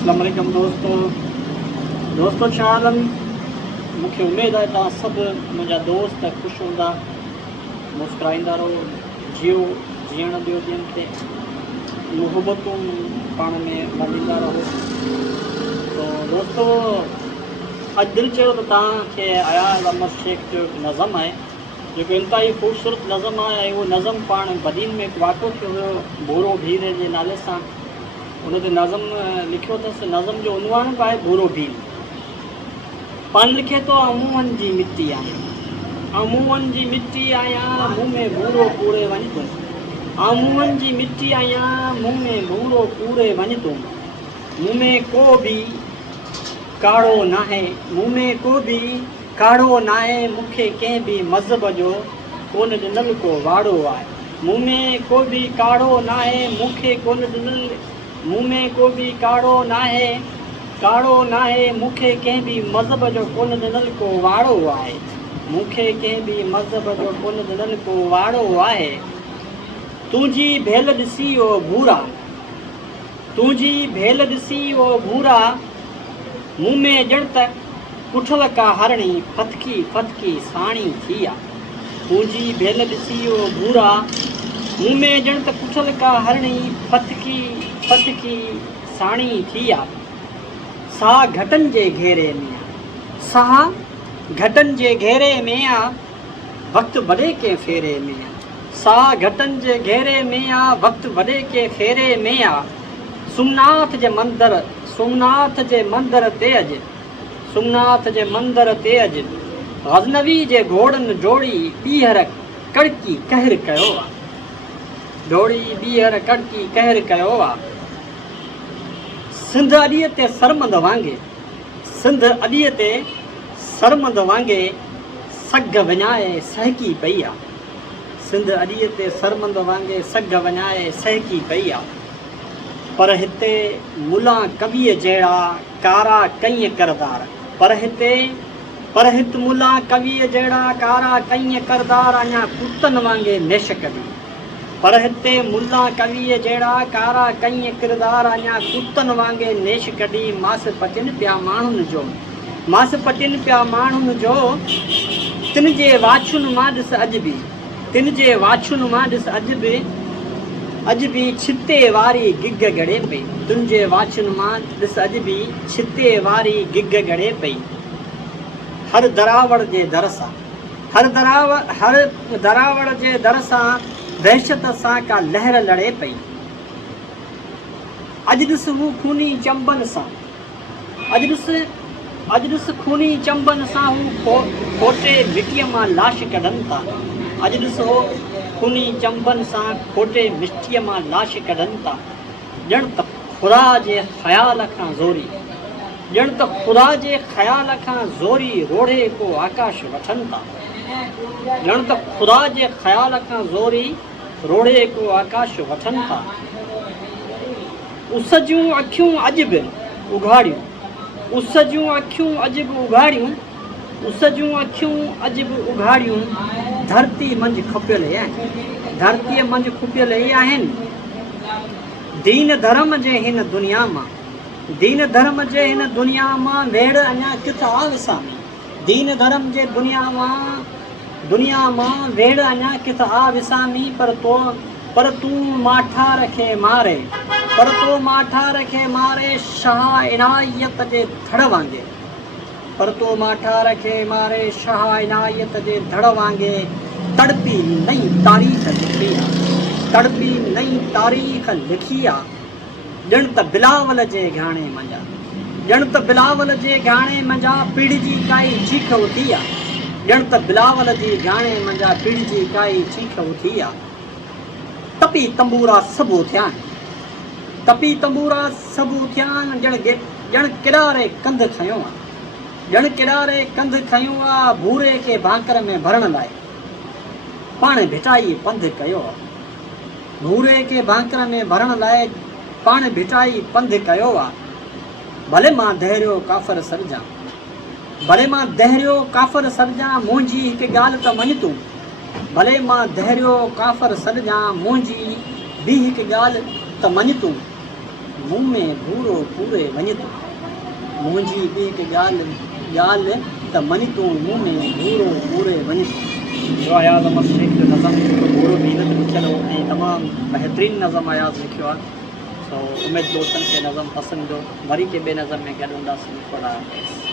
अस्सलाम वालेकुम दोस्तों छा हाल आहिनि। मूंखे उमेद आहे तव्हां सभु मुंहिंजा दोस्त ख़ुशि हूंदा, मुस्कुराईंदा रहो, जीअण ॾियो ॾियनि खे, मुहबतूं पाण में वंडींदा रहो। तो दोस्तों अॼु दिलि चयो त तव्हांखे अयाज़ अहमद शेख जो हिकु नज़म आहे जेको इंतिहाई ख़ूबसूरत नज़म आहे। ऐं उहो नज़म पाण बदीन में हिकु वाक़ियो थियो हुयो भूरो भील जे नाले सां। उन ते नज़म लिखियो अथसि। नज़म जो उनवान बि आहे भूरो भील। पाण लिखे थो अमूअनि जी मिटी आहियां, अमूअनि जी मिटी आहियां, मुंहुं में भूरो पूरे वञ तूं। अमूअनि जी मिटी आहियां, मुंहुं में भूरो पूरे वञ तूं। मुंहुं में को बि काड़ो नाहे, मुंहुं में को बि काड़ो नाहे, मूंखे कंहिं बि मज़हब जो कोन ॾिनल को वाड़ो आहे। मुंहुं में को बि काड़ो नाहे, मूंखे कोन ॾिनल, मुंहुं में को बि काड़ो नाहे, मूंखे कंहिं बि मज़हब जो कोन ॾिनल को वाड़ो आहे। मूंखे कंहिं बि मज़हब जो कोन ॾिनल को वाड़ो आहे। तुंहिंजी भेल ॾिसी ओ भूरा, तुंहिंजी भेल ॾिसी ओ भूरा, मुंहुं में ॼण त कुठल का हरणी, फतकी फतकी साणी थी आहे। तुंहिंजी भेल ॾिसी ओ भूरा, मुंहुं में ॼण त कुठल का हरणी, फतकी फतकी साणी थी आहे। साह घटनि जे घेरे में आहे, साह घटनि जे घेरे में आहे, वक़्तु वॾे के फेरे में आहे। साह घटनि जे घेरे में आहे, वक़्तु वॾे के फेरे में आहे। सोमनाथ जे मंदर, सोमनाथ जे मंदर ते अॼु, सोमनाथ जे मंदर ते अॼु गज़नवी जे घोड़नि जोड़ी ॿीहर कड़की कहर कयो आहे। जोड़ी ॿीहर कड़की कहर कयो आहे। सिंध अॾीअ ते सरमंद वांगे, सिंध अॾीअ ते सरमंद वांगे सघ विञाए सहकी पई आहे। सिंध अॾीअ ते सरमंद वांगे सघ विञाए सहकी पई आहे। पर हिते मुला कवीअ जहिड़ा कारा कई करदार, पर हिते मुला कवीअ जहिड़ा कारा कई करदार अञा कुतनि वांगे नेश कढी। पर हिते मुला कवीअ जहिड़ा कारा कई किरदार अञा कुतनि वांगे नेश कढी। मास पटिन पिया माण्हुनि जो, मास पटिन पिया माण्हुनि जो, तिन जे वाछुनि मां ॾिस अॼु बि, तिन जे वाछुनि मां ॾिस अॼु बि छिते वारी गिग गड़े पई। तुंहिंजे वाछुनि मां ॾिस अॼु बि छिते वारी गिग गड़े पई। हर दरावड़ जे दर सां, हर दरावड़ जे दर सां दहशत सां का लहर लड़े पई। अॼु ॾिस हू खूनी चंबन सां, अॼु ॾिस खूनी चंबन सां हू खोटे मिटीअ मां लाश कढनि था। अॼु ॾिस हो खूनी चंबन सां खोटे मिटीअ मां लाश कढनि था। ॼण त ख़ुदा जे ख़्याल खां ज़ोरी, ॼण त ख़ुदा जे ख़्याल खां ज़ोरी रोड़े को आकाश वठनि था। ॼण त ख़ुदा जे ख़्याल खां ज़ोरी रोड़े को आकाश वठनि था। उस जूं अखियूं अॼु बि उघाड़ियूं, उस जूं अखियूं अॼु बि उघाड़ियूं, उस जूं अखियूं अॼु बि उघाड़ियूं, धरती मंझि खपियल ई आहिनि, धरतीअ मंझि खुपियल ई आहिनि। दीन धर्म जे हिन दुनिया मां, दीन धर्म जे हिन दुनिया मां वेड़ अञा किथे आ विसामी। दीन धर्म जे दुनिया मां वेड़ अञा किथे आ विसामी। पर तूं माठार खे मारे, पर तूं माठार खे मारे शाह इनायत जे धड़ वांगे। पर तूं माठार खे मारे शाह इनायत जे धड़ वांगे तड़पी नई तारीख़ लिखी आहे, तड़पी नई तारीख़ लिखी आहे। ॼण त बिलावल जे घाणे मंझा, ॼण त बिलावल जे घाणे मंझा पीढ़ जी काई चीख उथी आहे। ॼण त बिलावल जी घाणे मंझा पीढ़ जी काई चीख उथी आहे। तपी तंबूरा सभु उथिया आहिनि, तपी तंबूरा सभु उथिया आहिनि। ॼण किरारे कंध खयो आहे, ॼण किरारे कंध खयो आहे, भूरे के भाकर में भरण लाइ पाण भिटाई पंध कयो आहे। भूरे के भाकर में भरण लाइ पाण भिटाई पंध कयो आहे। भले मां दहरियो काफ़र सरजां, भले मां दहरियो काफ़र सरजां, मुंहिंजी हिकु ॻाल्हि त मञ तूं। भले मां दहरियो काफ़र सरजां, मुंहिंजी बि हिकु ॻाल्हि त मञ तूं। मुंह में भूरो पूरे वञे थो मुंहिंजी ॿी हिकु ॻाल्हि त मनी तूं मुंह में भूरो पूरे वञे थो जो अयाज़ अहमद शेख जो नज़म भूरो बीनत लिखियलु हो ऐं तमामु बहितरीनु नज़म अयाज़ लिखियो आहे सो उमेद दोस्तनि खे नज़म पसंदि जो वरी के ॿिए नज़म में गॾु हूंदासीं खुदा हाफ़िज़।